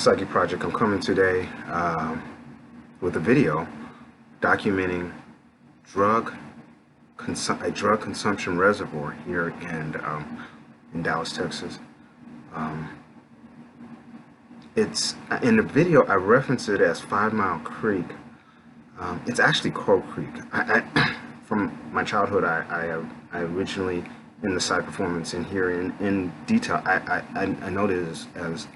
Psychic Project. I'm coming today with a video documenting a drug consumption reservoir here in Dallas, Texas. It's in the video. I reference it as 5 Mile Creek. It's actually Crow Creek. From my childhood, I originally in the side performance in here in detail. I know it as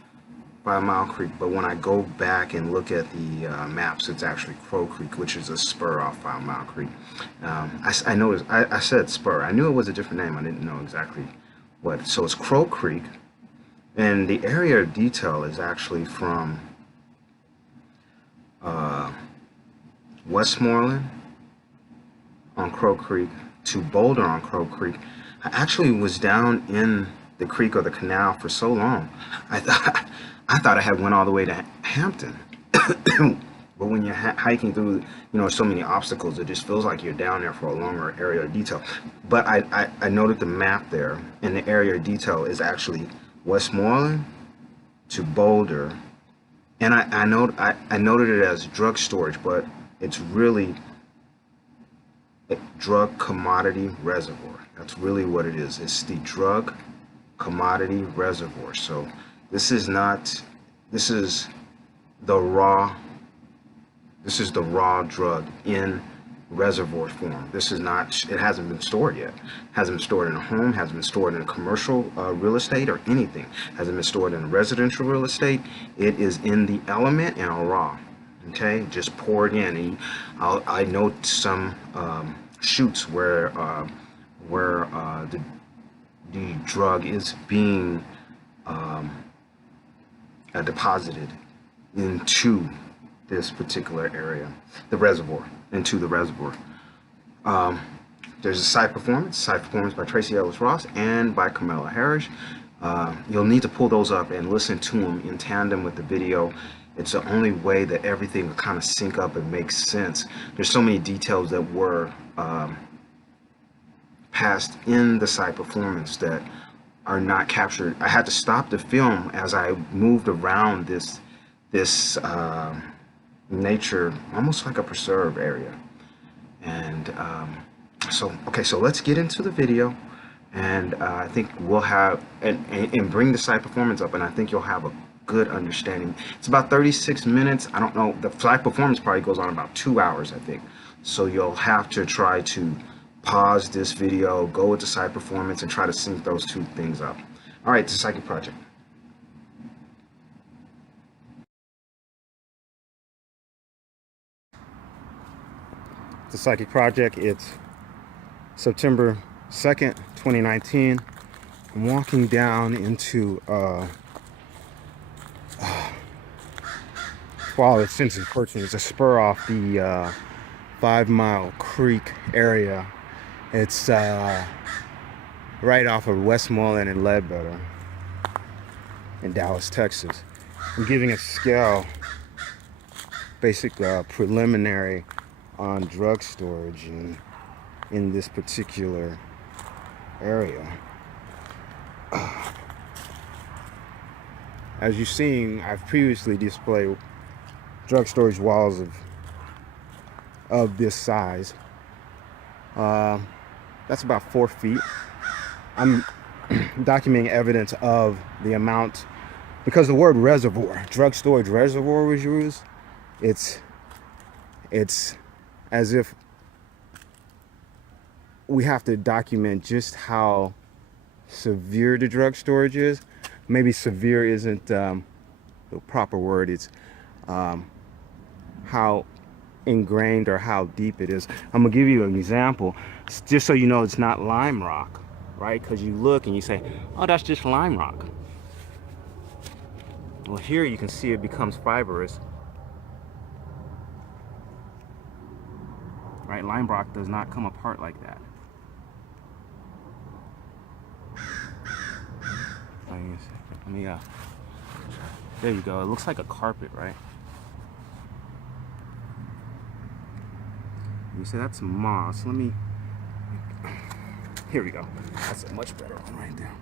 5 Mile Creek, but when I go back and look at the maps, it's actually Crow Creek, which is a spur off 5 Mile Creek. I noticed, I said spur. I knew it was a different name. I didn't know exactly what. So it's Crow Creek, and the area of detail is actually from Westmoreland on Crow Creek to Boulder on Crow Creek. I actually was down in the creek or the canal for so long. I thought I had went all the way to Hampton. But when you're hiking through, so many obstacles, it just feels like you're down there for a longer area of detail. But I noted the map there, and the area of detail is actually Westmoreland to Boulder. And I noted it as drug storage, but it's really a drug commodity reservoir. That's really what it is. It's the drug commodity reservoir. So this is the raw drug in reservoir form. This is not, it hasn't been stored yet. Hasn't been stored in a home, hasn't been stored in a commercial real estate or anything. Hasn't been stored in residential real estate. It is in the element and a raw. Okay, just pour it in. And I note some chutes where the drug is being deposited into this particular area, the reservoir, into the reservoir. There's a side performance by Tracee Ellis and by Kamala. You'll need to pull those up and listen to them in tandem with the video. It's the only way that everything will kind of sync up and make sense. There's so many details that were passed in the side performance that are not captured. I had to stop the film as I moved around this nature, almost like a preserve area. And so let's get into the video, and I think we'll have and bring the side performance up, and I think you'll have a good understanding. It's about 36 minutes. I don't know, the side performance probably goes on about 2 hours, I think. So you'll have to try to pause this video, go with the side performance, and try to sync those two things up. All right, the Psychic Project. The Psychic Project, it's September 2nd, 2019. I'm walking down into wow, it's since unfortunately it's a spur off the 5 Mile Creek area. It's right off of Westmoreland and Ledbetter in Dallas, Texas. I'm giving a scale, basic preliminary on drug storage in this particular area. As you've seen, I've previously displayed drug storage walls of this size. That's about 4 feet. I'm documenting evidence of the amount, because the word reservoir, drug storage reservoir was used. It's as if we have to document just how severe the drug storage is. Maybe severe isn't the proper word. It's how ingrained or how deep it is. I'm gonna give you an example, just so you know it's not lime rock, right? Because you look and you say, oh, that's just lime rock. Well, here you can see it becomes fibrous. Right, lime rock does not come apart like that. Let me there you go. It looks like a carpet, right? You say that's moss. Let me. Here we go. That's a much better one right there.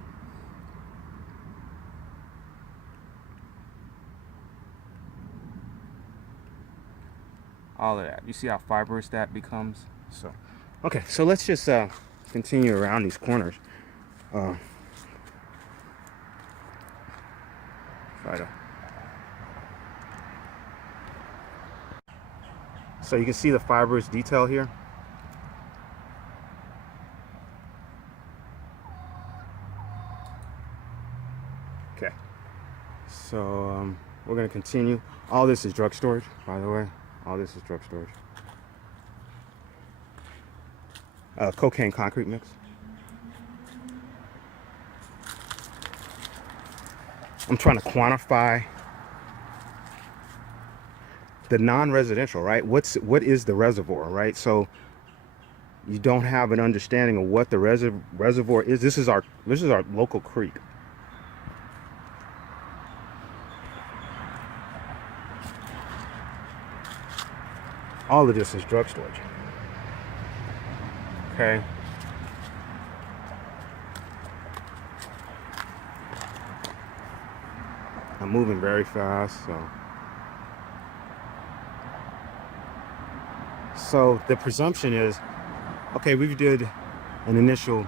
all of that. You see how fibrous that becomes? So, okay, so let's just continue around these corners. So you can see the fibrous detail here. Okay, so we're going to continue. All this is drug storage, by the way. All this is drug storage. Cocaine concrete mix. I'm trying to quantify the non-residential, right? What is the reservoir, right? So you don't have an understanding of what the reservoir is. This is our local creek. All of this is drug storage. Okay. I'm moving very fast, so the presumption is, okay, we did an initial,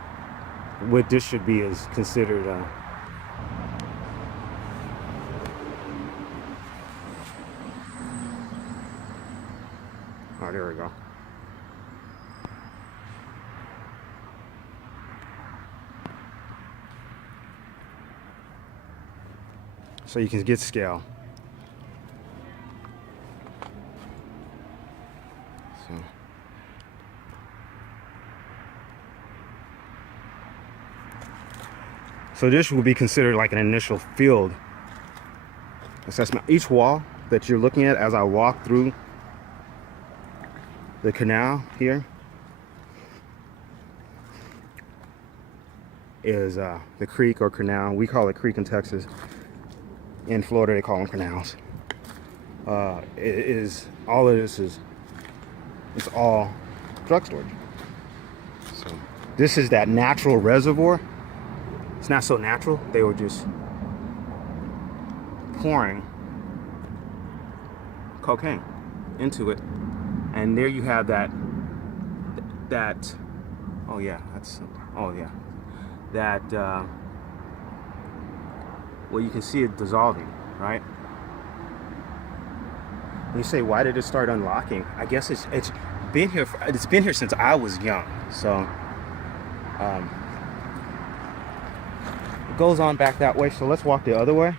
what this should be is considered oh, there we go. So you can get scale. So this will be considered like an initial field assessment. Each wall that you're looking at as I walk through the canal here is the creek or canal. We call it creek in Texas. In Florida, they call them canals. All of this is, it's all drug storage. So this is that natural reservoir. It's not so natural. They were just pouring cocaine into it, and there you have that. Oh yeah, well, you can see it dissolving, right? And you say, why did it start unlocking? I guess it's been here. It's been here since I was young. So it goes on back that way. So let's walk the other way.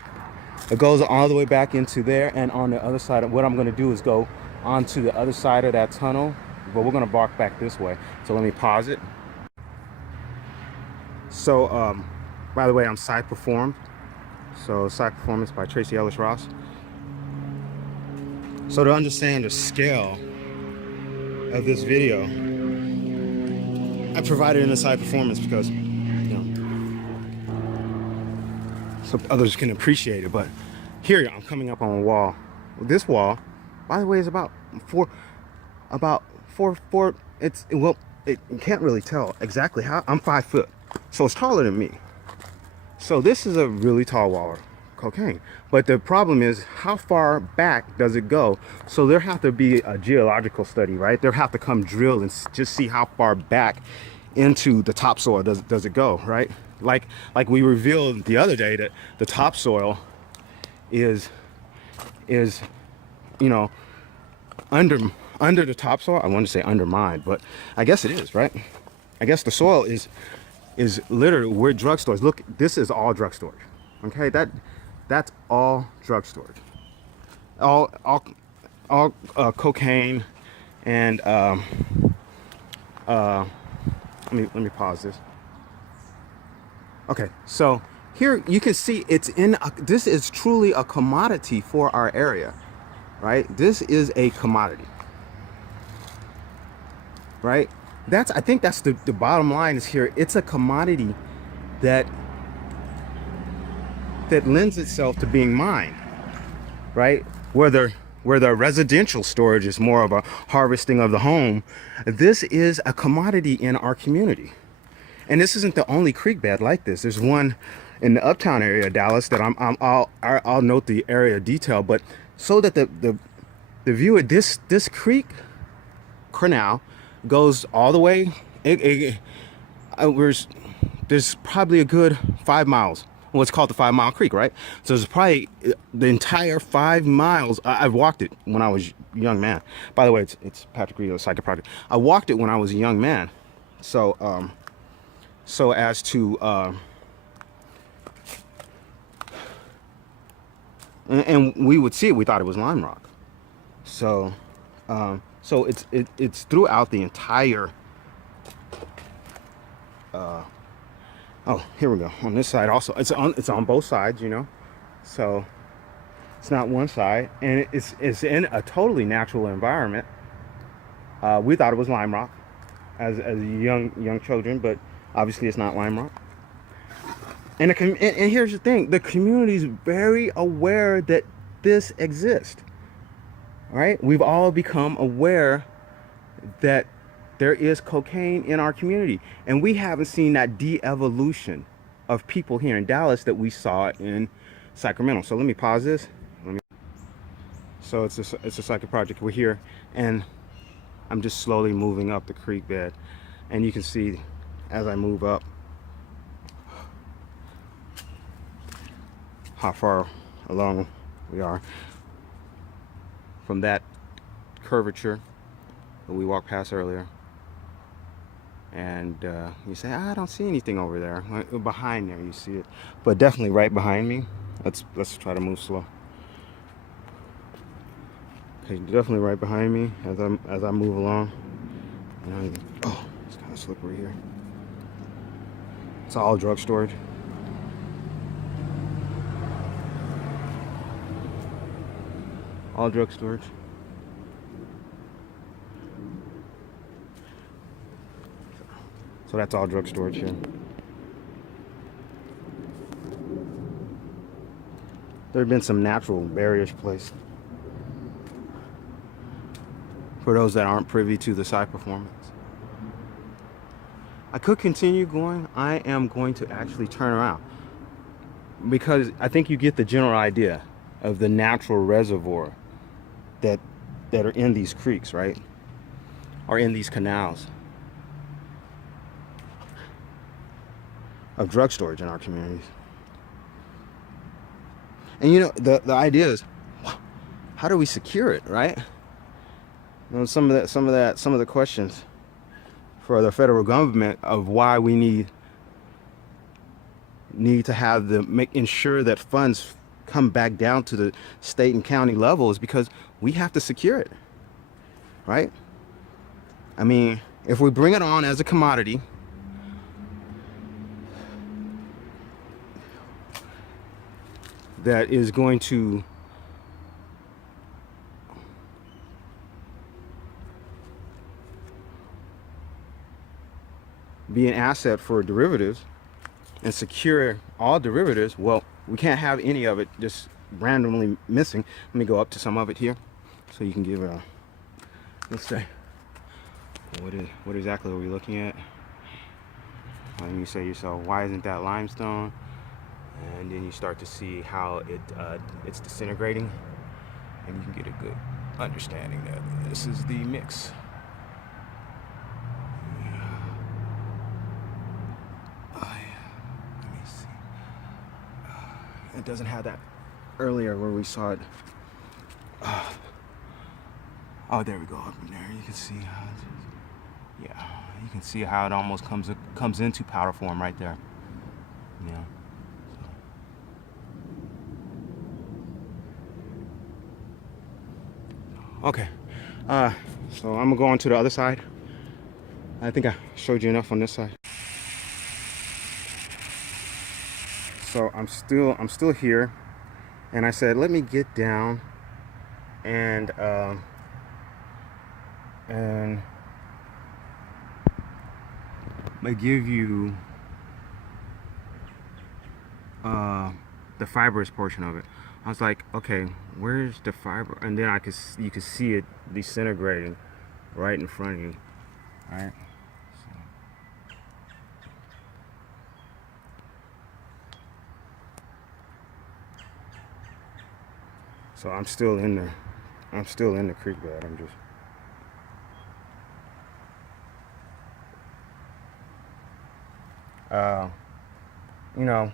It goes all the way back into there, and on the other side. What I'm going to do is go onto the other side of that tunnel, but we're going to walk back this way. So let me pause it. So by the way, I'm side performed. So side performance by Tracee Ellis Ross. So to understand the scale of this video, I provided in a side performance because, you know, so others can appreciate it. But here I'm coming up on a wall. This wall, by the way, is about four. It's, well, you can't really tell exactly how. I'm 5 foot, so it's taller than me. So this is a really tall wall of cocaine. But the problem is, how far back does it go? So there have to be a geological study, right? There have to come drill and just see how far back into the topsoil does it go, right? Like we revealed the other day that the topsoil is you know, under the topsoil. I want to say undermined, but I guess it is, right? I guess the soil is literally where drug stores. Look, this is all drug storage. Okay, that's all drug storage. All cocaine and let me pause this. Okay, so here you can see it's this is truly a commodity for our area, right? This is a commodity, right? I think that's the bottom line is here. It's a commodity that lends itself to being mined, right? Whether residential storage is more of a harvesting of the home, this is a commodity in our community. And this isn't the only creek bed like this. There's one in the uptown area of Dallas that I'll note the area detail, but so that the view of this creek canal goes all the way. There's probably a good 5 miles. What's called the 5 Mile Creek, right? So there's probably the entire 5 miles. I've walked it when I was a young man. By the way, it's Patrick Reed's Psychic Project. I walked it when I was a young man. So so as to and we would see it. We thought it was lime rock. So so it's throughout the entire. Oh, here we go. On this side also, it's on both sides, you know. So it's not one side, and it's in a totally natural environment. We thought it was lime rock as young children, but obviously it's not lime rock. And here's the thing: the community is very aware that this exists. All right, we've all become aware that there is cocaine in our community, and we haven't seen that de-evolution of people here in Dallas that we saw in Sacramento. So let me pause this. So it's a Psychic Project. We're here, and I'm just slowly moving up the creek bed, and you can see as I move up how far along we are from that curvature that we walked past earlier. And you say, I don't see anything over there. Behind there you see it, but definitely right behind me. Let's try to move slow. Okay, definitely right behind me as I move along. Oh, it's kind of slippery here. It's all drug storage. All drug storage. So that's all drug storage here. There have been some natural barriers placed for those that aren't privy to the psi performance. I could continue going. I am going to actually turn around because I think you get the general idea of the natural reservoir that are in these creeks, right? Or in these canals of drug storage in our communities. And you know, the idea is, how do we secure it, right? You know, some of the questions for the federal government of why we need to have ensure that funds come back down to the state and county level is because we have to secure it, right? I mean, if we bring it on as a commodity, that is going to be an asset for derivatives and secure all derivatives, well, we can't have any of it just randomly missing. Let me go up to some of it here so you can give a, let's say, what exactly are we looking at? And you say to yourself, why isn't that limestone? And then you start to see how it's disintegrating, and you can get a good understanding that this is the mix. Let me see. It doesn't have that earlier where we saw it. Oh, there we go. Up in there, you can see how. Yeah, you can see how it almost comes into powder form right there. Yeah. Okay, so I'm gonna go on to the other side. I think I showed you enough on this side. So I'm still here, and I said, let me get down and I give you the fibrous portion of it. I was like, okay, where's the fiber? And then you could see it disintegrating right in front of you. All right. So I'm still in there. I'm still in the creek bed. I'm just. You know,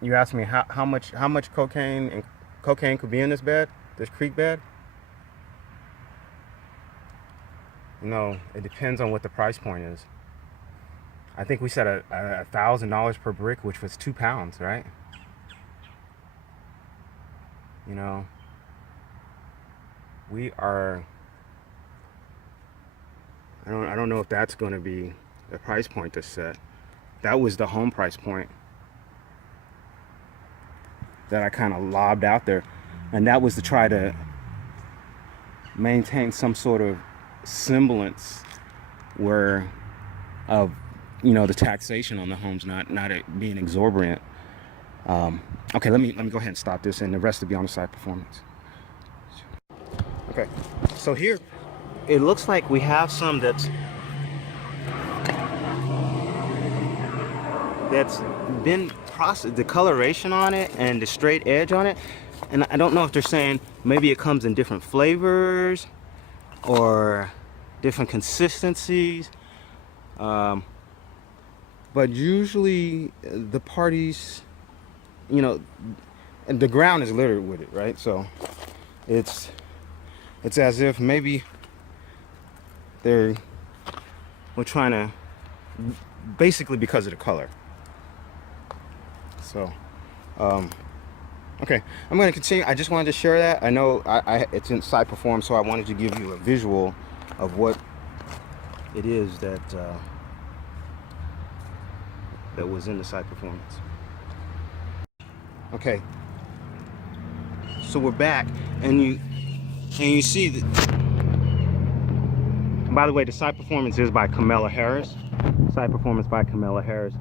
you asked me how much cocaine could be in this bed, this creek bed. You know, it depends on what the price point is. I think we said $1,000 per brick, which was 2 pounds, right? You know, we are. I don't know if that's going to be the price point that's set. That was the home price point that I kind of lobbed out there, and that was to try to maintain some sort of semblance where of the taxation on the homes not it being exorbitant. Okay, let me go ahead and stop this, and the rest will be on the side performance. Okay, so here it looks like we have some that's been processed, the coloration on it and the straight edge on it, and I don't know if they're saying maybe it comes in different flavors or different consistencies, but usually the parties, the ground is littered with it, right? So it's as if maybe we're trying to, basically because of the color. So, okay, I'm going to continue. I just wanted to share that. I know it's in side perform, so I wanted to give you a visual of what it is that was in the side performance. Okay, so we're back, and you see that. By the way, the side performance is by Kamala Harris. Side performance by Kamala Harris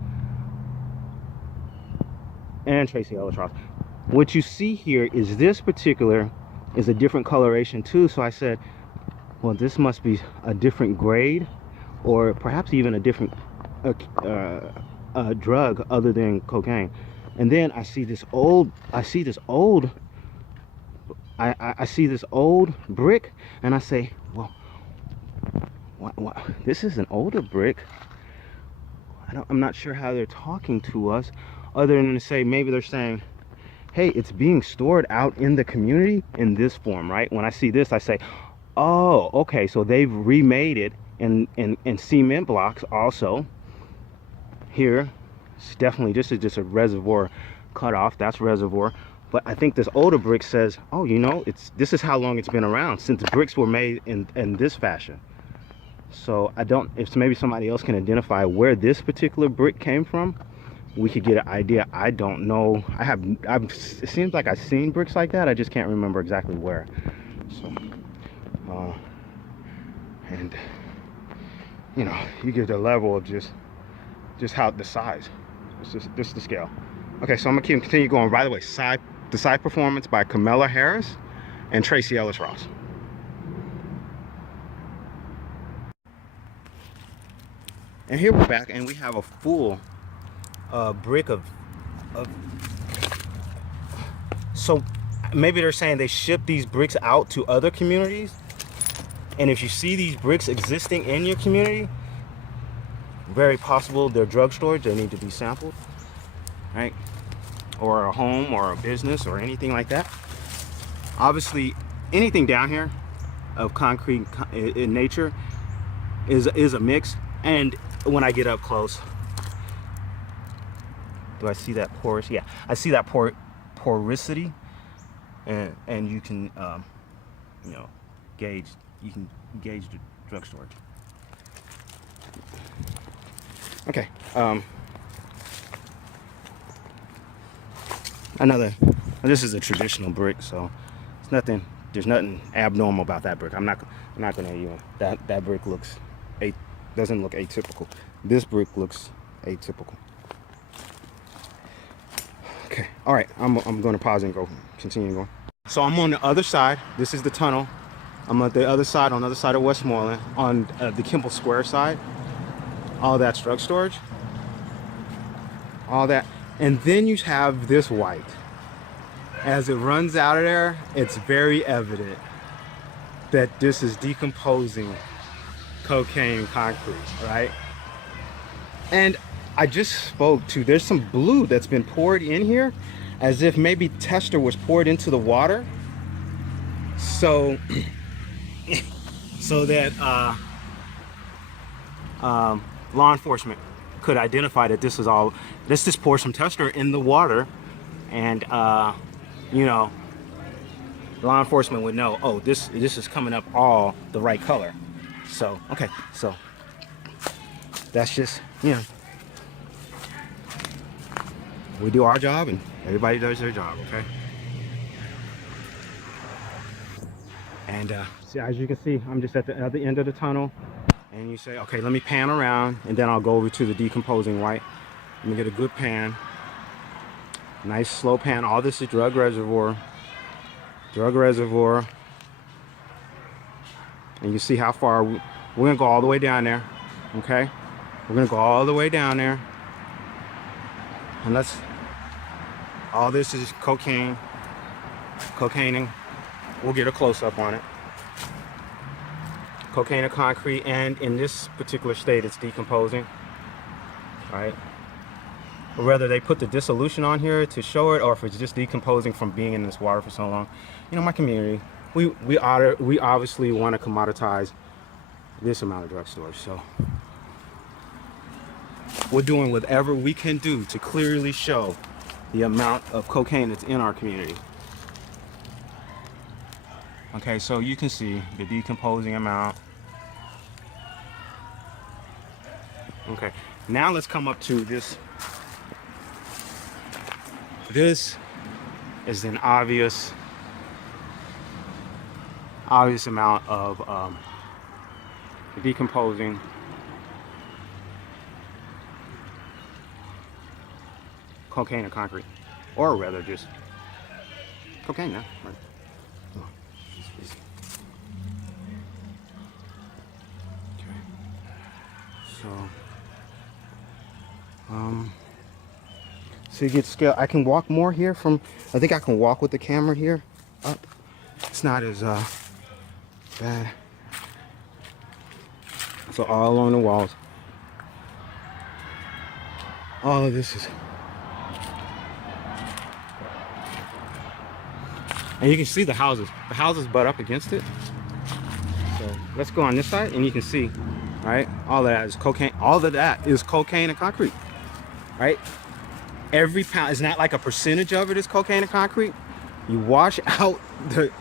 and Tracee Ellis. What you see here is this particular is a different coloration too. So I said, well, this must be a different grade, or perhaps even a different drug other than cocaine. And then I see this old brick, and I say, well, what, this is an older brick. I'm not sure how they're talking to us, other than to say maybe they're saying, hey, it's being stored out in the community in this form, right? When I see this, I say, oh, okay, so they've remade it in cement blocks also. Here, it's definitely, this is just a Reservoir cutoff. That's Reservoir. But I think this older brick says, oh, this is how long it's been around, since bricks were made in this fashion. So if maybe somebody else can identify where this particular brick came from, we could get an idea. I don't know. It seems like I've seen bricks like that. I just can't remember exactly where. So, and you get the level of just how the size. This is the scale. Okay, so I'm gonna continue going. By the way, the side performance by Kamala Harris and Tracee Ellis Ross. And here we're back, and we have a full brick of. So maybe they're saying they ship these bricks out to other communities, and if you see these bricks existing in your community, very possible they're drug storage. They need to be sampled, right? Or a home or a business or anything like that. Obviously, anything down here of concrete in nature is a mix. And when I get up close, do I see that porous? Yeah, I see that porosity, and you can gauge the drug storage. Okay. This is a traditional brick, so there's nothing abnormal about that brick. I'm not gonna that brick doesn't look atypical. This brick looks atypical. Okay, all right, I'm gonna pause and continue going. So I'm on the other side. This is the tunnel. I'm on the other side, on the other side of Westmoreland, on the Kimball Square side. All that's drug storage. All that. And then you have this white. As it runs out of there, it's very evident that this is decomposing cocaine and concrete, right? And I just spoke to, there's some blue that's been poured in here as if maybe tester was poured into the water. So, so that law enforcement could identify that this is all, let's just pour some tester in the water, and you know, law enforcement would know, oh, this is coming up all the right color. So, okay, so that's just, you know, we do our job and everybody does their job, okay? And see, as you can see, I'm just at the other end of the tunnel, and you say, okay, let me pan around, and then I'll go over to the decomposing white. Let me get a good pan, nice slow pan. All this is drug reservoir, and you see how far we're gonna go all the way down there, okay? We're gonna go all the way down there, and let's, all this is cocaine, and we'll get a close-up on it. Cocaine and concrete, and in this particular state, it's decomposing, right? Or whether they put the dissolution on here to show it, or if it's just decomposing from being in this water for so long. You know, my community, we obviously want to commoditize this amount of drugstores, so we're doing whatever we can do to clearly show the amount of cocaine that's in our community. Okay, so you can see the decomposing amount. Okay, now let's come up to this. This is an obvious amount of decomposing cocaine and concrete, or rather just cocaine now, right? Okay. So, so you get scale. I can walk more here from, I think I can walk with the camera here up. It's not as bad. So all along the walls, all of this is, and you can see the houses butt up against it. So let's go on this side, and you can see, right, all of that is cocaine. All of that is cocaine and concrete, right? Every pound, it's not like a percentage of it is cocaine and concrete. You wash out the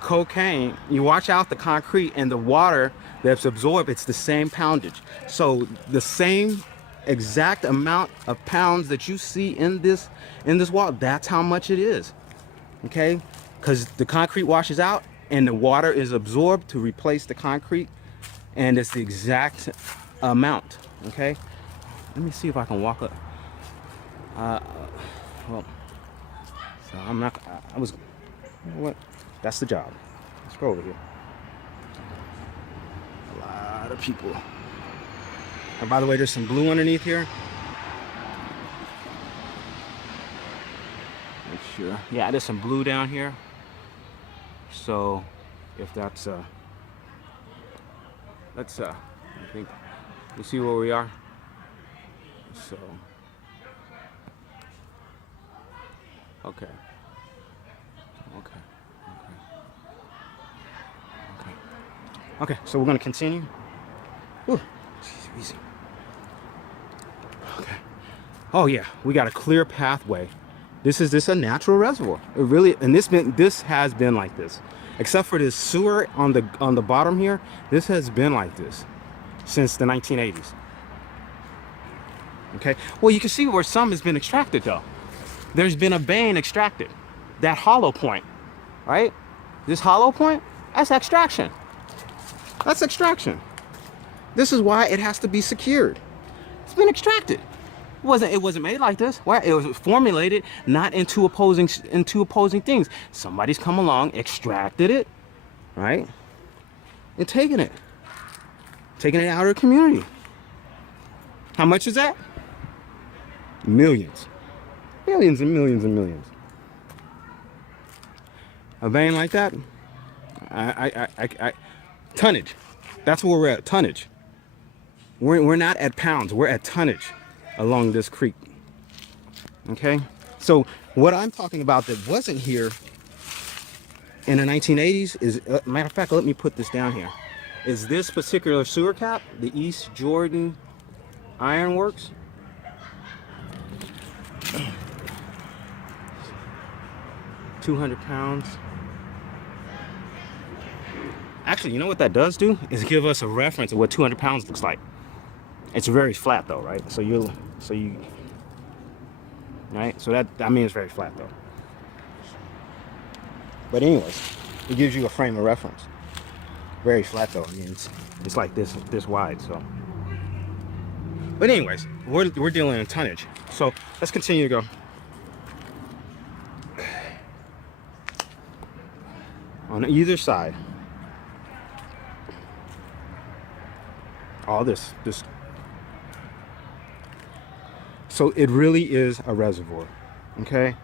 cocaine, you wash out the concrete, and the water that's absorbed, it's the same poundage. So the same exact amount of pounds that you see in this wall, that's how much it is, okay? Because the concrete washes out and the water is absorbed to replace the concrete, and it's the exact amount, okay? Let me see if I can walk up. Well, so I'm not, I was, you know what? That's the job. Let's go over here. A lot of people. And by the way, there's some blue underneath here. Make sure. Yeah, there's some blue down here. So if that's, let's, I think, you see where we are? So, okay. Okay, so we're gonna continue. Ooh, easy. Okay. Oh yeah, we got a clear pathway. This is a natural reservoir. It really, and this has been like this, except for this sewer on the bottom here. This has been like this since the 1980s. Okay. Well, you can see where some has been extracted though. There's been a vein extracted. That hollow point, right? This hollow point, that's extraction. That's extraction. This is why it has to be secured. It's been extracted. It wasn't made like this. Why? It was formulated not into opposing things. Somebody's come along, extracted it, right? And taken it out of the community. How much is that? Millions. Millions and millions and millions. A vein like that, I tonnage. That's where we're at. Tonnage. We're not at pounds. We're at tonnage along this creek. Okay. So what I'm talking about that wasn't here in the 1980s is, matter of fact, let me put this down here. Is this particular sewer cap, the East Jordan Ironworks? 200 pounds. Actually, you know what that does do? Is give us a reference of what 200 pounds looks like. It's very flat though, right? Right? So that, I mean, it's very flat though. But anyways, it gives you a frame of reference. Very flat though. I mean, it's like this wide. So, but anyways, we're dealing in tonnage. So let's continue to go. On either side, all this. So it really is a reservoir, okay?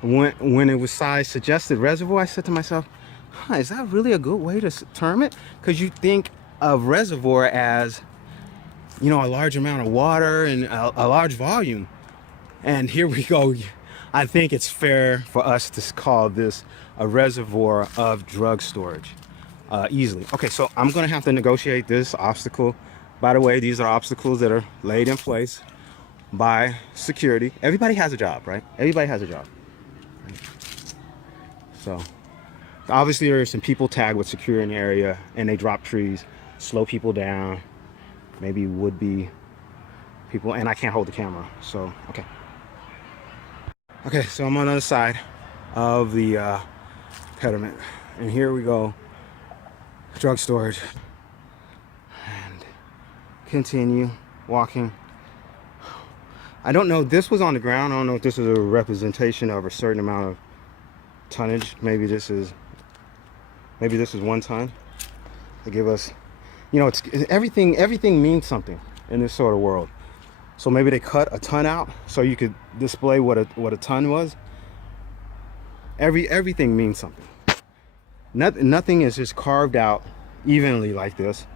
When it was size suggested reservoir, I said to myself, huh, is that really a good way to term it? Because you think of reservoir as, you know, a large amount of water and a large volume. And here we go. I think it's fair for us to call this a reservoir of drug storage easily. Okay, so I'm gonna have to negotiate this obstacle. By the way, these are obstacles that are laid in place by security. Everybody has a job, right? Everybody has a job. So obviously there are some people tagged with securing the area and they drop trees, slow people down, maybe would-be people, and I can't hold the camera, so okay. Okay, so I'm on the other side of the pediment, and here we go, drug storage, and continue walking. I don't know, this was on the ground. I don't know if this is a representation of a certain amount of tonnage. Maybe this is 1 ton. They give us, you know, it's everything means something in this sort of world. So maybe they cut a ton out so you could display what a ton was. Everything means something. Nothing is just carved out evenly like this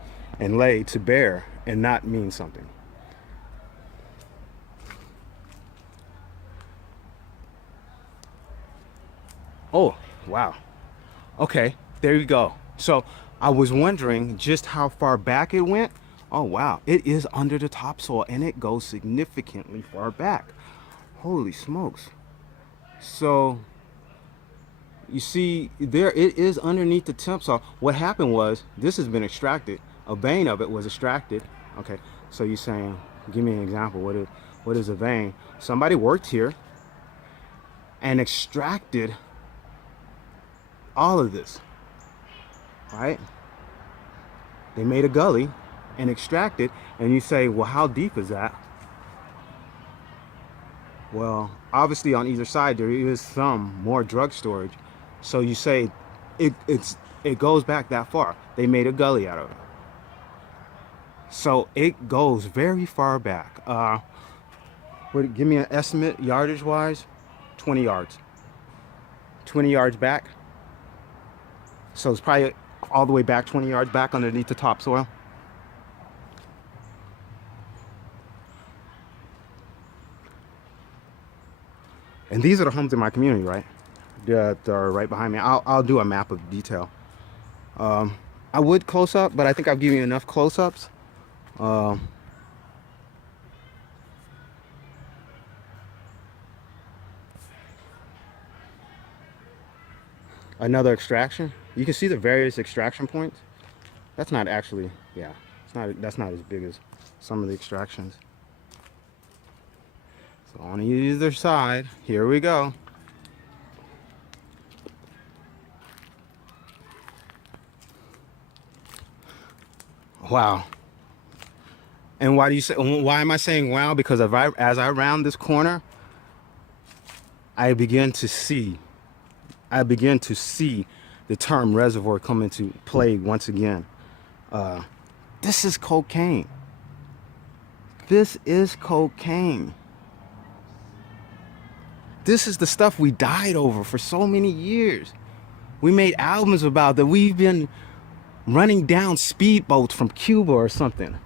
and laid to bear and not mean something. Oh, wow. Okay, there you go. So I was wondering just how far back it went. Oh, wow. It is under the topsoil and it goes significantly far back. Holy smokes. So you see there, it is underneath the topsoil. What happened was this has been extracted. A vein of it was extracted. Okay, so you're saying, give me an example. What is a vein? Somebody worked here and extracted all of this, right? They made a gully and extracted, and you say, well, how deep is that? Well, obviously on either side there is some more drug storage, so you say it goes back that far. They made a gully out of it, so it goes very far back. Give me an estimate yardage wise. 20 yards. 20 yards back. So it's probably all the way back 20 yards back underneath the topsoil. And these are the homes in my community, right? That are right behind me. I'll do a map of detail. I would close up, but I think I've given you enough close-ups. Another extraction. You can see the various extraction points. That's not actually, yeah, that's not as big as some of the extractions. So on either side, here we go. Wow. And why am I saying wow? Because as I round this corner, I begin to see the term reservoir come into play once again. This is cocaine. This is cocaine. This is the stuff we died over for so many years. We made albums about that. We've been running down speedboats from Cuba or something.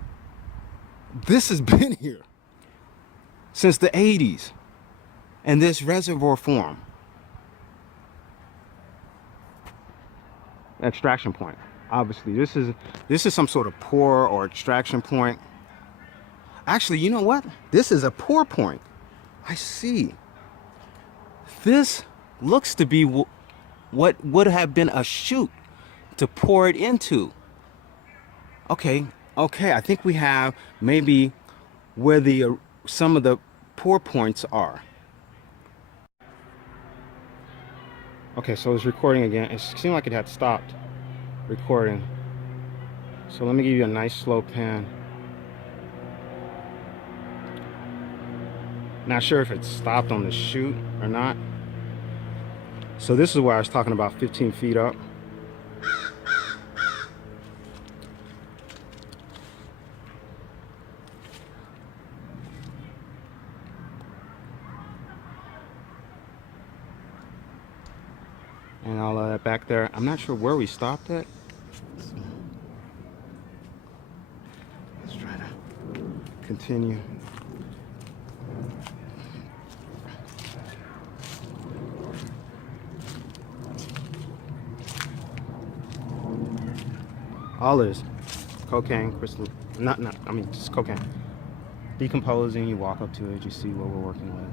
This has been here since the 80s. And this reservoir form. Extraction point. Obviously, this is some sort of pour or extraction point. Actually, you know what? This is a pour point. I see. This looks to be what would have been a chute to pour it into. Okay, I think we have maybe where the some of the pour points are. Okay, so it's recording again. It seemed like it had stopped recording. So let me give you a nice slow pan. Not sure if it stopped on the chute or not. So this is where I was talking about 15 feet up. And all of that back there. I'm not sure where we stopped at. Let's try to continue. All this cocaine, crystal, I mean, just cocaine. Decomposing, you walk up to it, you see what we're working with.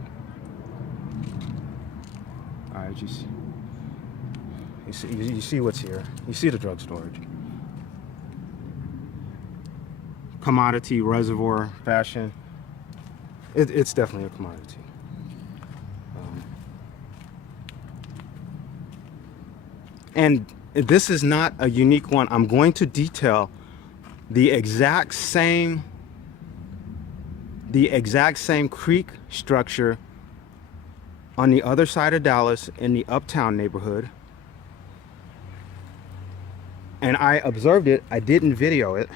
All right, you see what's here. You see the drug storage. Commodity, reservoir, fashion. It's definitely a commodity. And this is not a unique one. I'm going to detail the exact same creek structure on the other side of Dallas in the Uptown neighborhood. And I observed it. I didn't video it.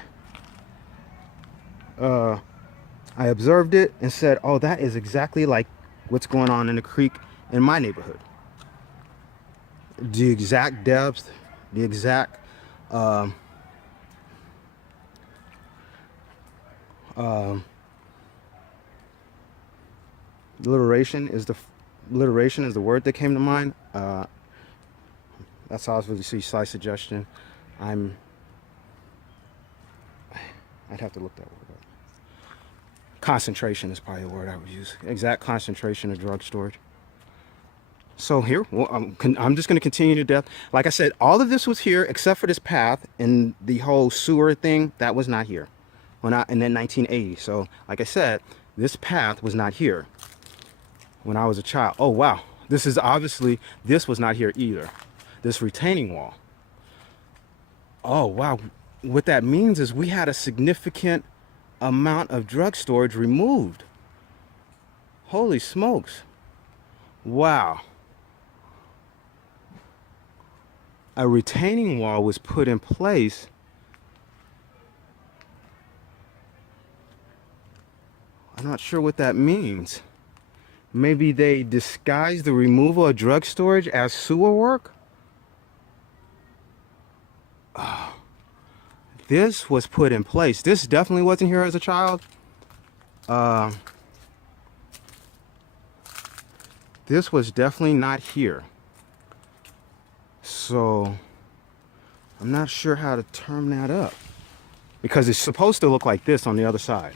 I observed it and said, oh, that is exactly like what's going on in the creek in my neighborhood. The exact depth, the exact alliteration is the word that came to mind. That's obviously slight suggestion. I'd have to look that word up. Concentration is probably the word I would use. Exact concentration of drug storage. So here, well, I'm just going to continue to depth. Like I said, all of this was here except for this path, and the whole sewer thing that was not here in then 1980. So like I said, this path was not here when I was a child. Oh wow, this was not here either. This retaining wall. Oh wow, what that means is we had a significant amount of drug storage removed. Holy smokes. Wow. A retaining wall was put in place I'm not sure what that means. Maybe they disguised the removal of drug storage as sewer work? This was put in place. This definitely wasn't here as a child. This was definitely not here. So I'm not sure how to term that up, because it's supposed to look like this on the other side.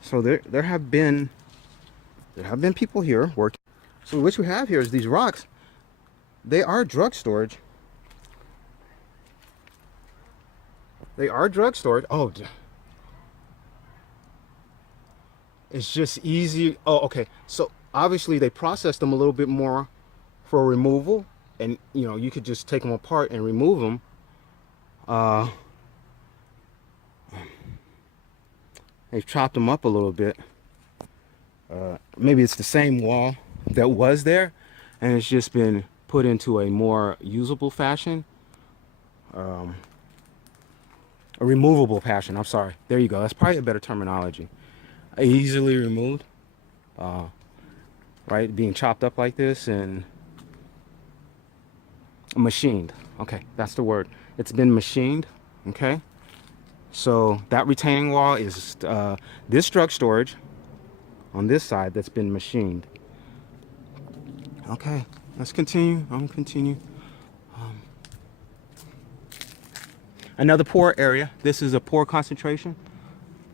So there have been people here working. So what you have here is these rocks. They are drug storage. They are drug storage. Oh, it's just easy. Oh, okay. So obviously they processed them a little bit more for removal, and you know, you could just take them apart and remove them. They've chopped them up a little bit. Maybe it's the same wall that was there, and it's just been put into a more usable fashion. A removable fashion, I'm sorry. There you go. That's probably a better terminology. Easily removed. Right? Being chopped up like this, and machined. Okay, that's the word. It's been machined. Okay, so that retaining wall is this drug storage on this side that's been machined. Okay, let's continue. I'm gonna continue. Another pore area. This is a pore concentration.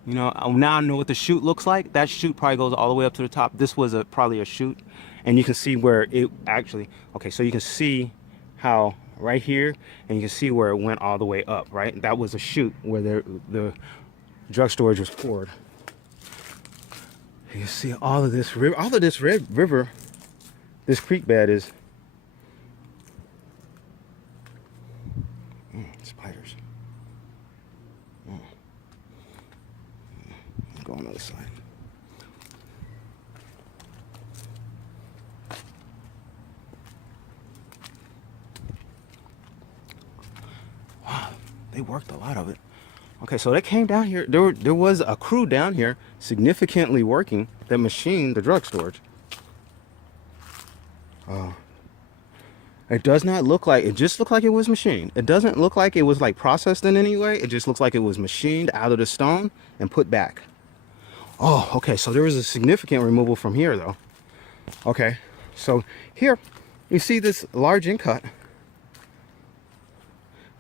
You know, now I know what the chute looks like. That chute probably goes all the way up to the top. This was probably a chute, and you can see where it actually. Okay, so you can see how right here, and you can see where it went all the way up. Right, that was a chute where the drug storage was poured. You can see all of this red river, this creek bed is. Spiders. Go on the other side. Wow, they worked a lot of it. Okay, so they came down here. There was a crew down here significantly working that machined the drug storage. It does not look like, it just looked like it was machined. It doesn't look like it was like processed in any way. It just looks like it was machined out of the stone and put back. Oh, okay, so there was a significant removal from here though. Okay, so here you see this large in cut.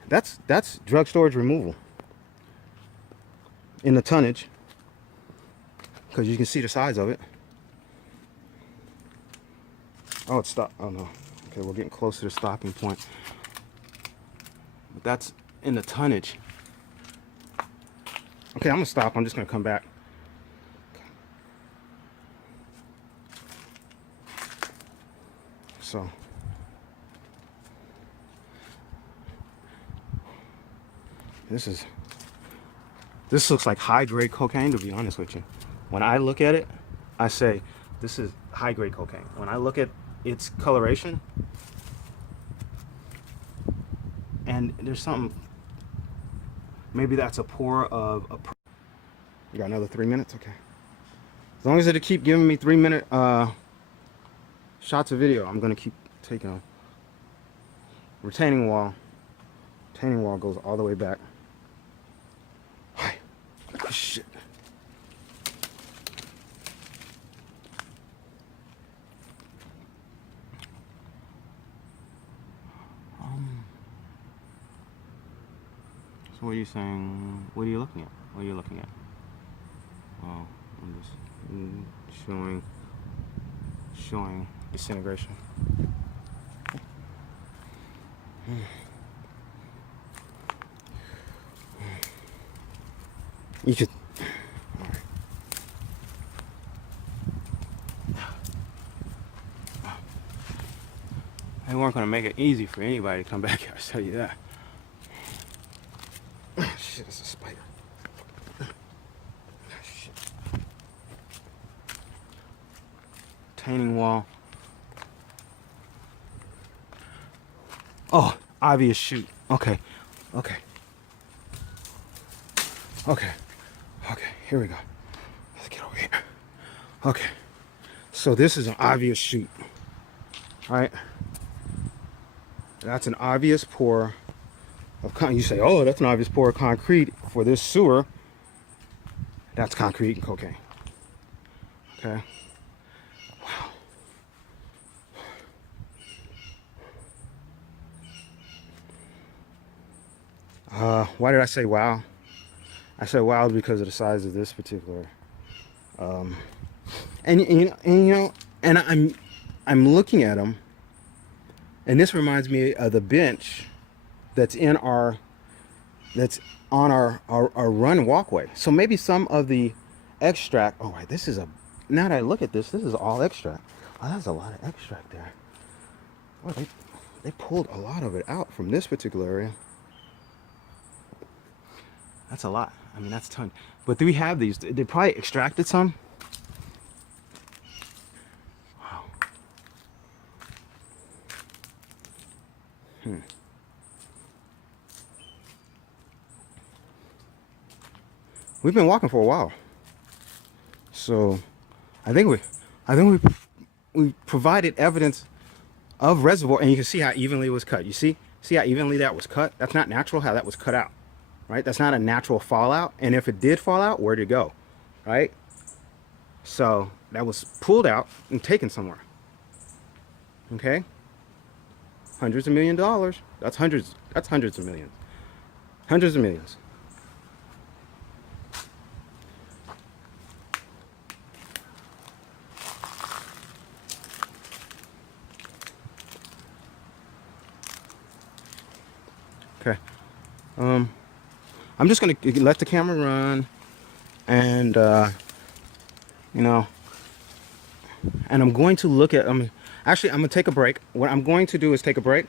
That's drug storage removal in the tonnage, because you can see the size of it. Oh, it stopped. Oh no. Okay, we're getting close to the stopping point. But that's in the tonnage. Okay, I'm gonna stop. I'm just gonna come back. So this looks like high-grade cocaine, to be honest with you. When I look at it, I say this is high-grade cocaine. When I look at its coloration, and there's something, maybe that's a pour of a. You got another 3 minutes? Okay. As long as it'll keep giving me 3-minute shots of video, I'm gonna keep taking them. Retaining wall. Retaining wall goes all the way back. Hi. Oh, shit. So what are you saying? What are you looking at? What are you looking at? Oh, I'm just showing disintegration. You should. All right. They weren't gonna make it easy for anybody to come back here. I tell you that. Shit, it's a spider. Shit. Retaining wall. Oh, obvious chute. Okay. Okay. Okay. Okay, here we go. Let's get over here. Okay. So this is an obvious chute. Right? That's an obvious pour of concrete. You say, oh, that's an obvious pour of concrete for this sewer. That's concrete and cocaine. Okay. Wow. Why did I say wow? I said wow because of the size of this particular. And I'm looking at them, and this reminds me of the bench that's on our run walkway. So maybe some of the extract. Oh, right, this is now that I look at this is all extract. Oh, that's a lot of extract there. Well, they pulled a lot of it out from this particular area. That's a lot. I mean, that's a ton. But do we have these? They probably extracted some. Wow. We've been walking for a while, so I think we provided evidence of Reservoir, and you can see how evenly it was cut. You see how evenly that was cut? That's not natural how that was cut out, right? That's not a natural fallout. And if it did fall out, where'd it go, right? So that was pulled out and taken somewhere. Okay, hundreds of $1 million. That's hundreds of millions. Hundreds of millions. Okay. I'm just gonna let the camera run, and you know, and I'm going to look at. Actually, I'm gonna take a break. What I'm going to do is take a break.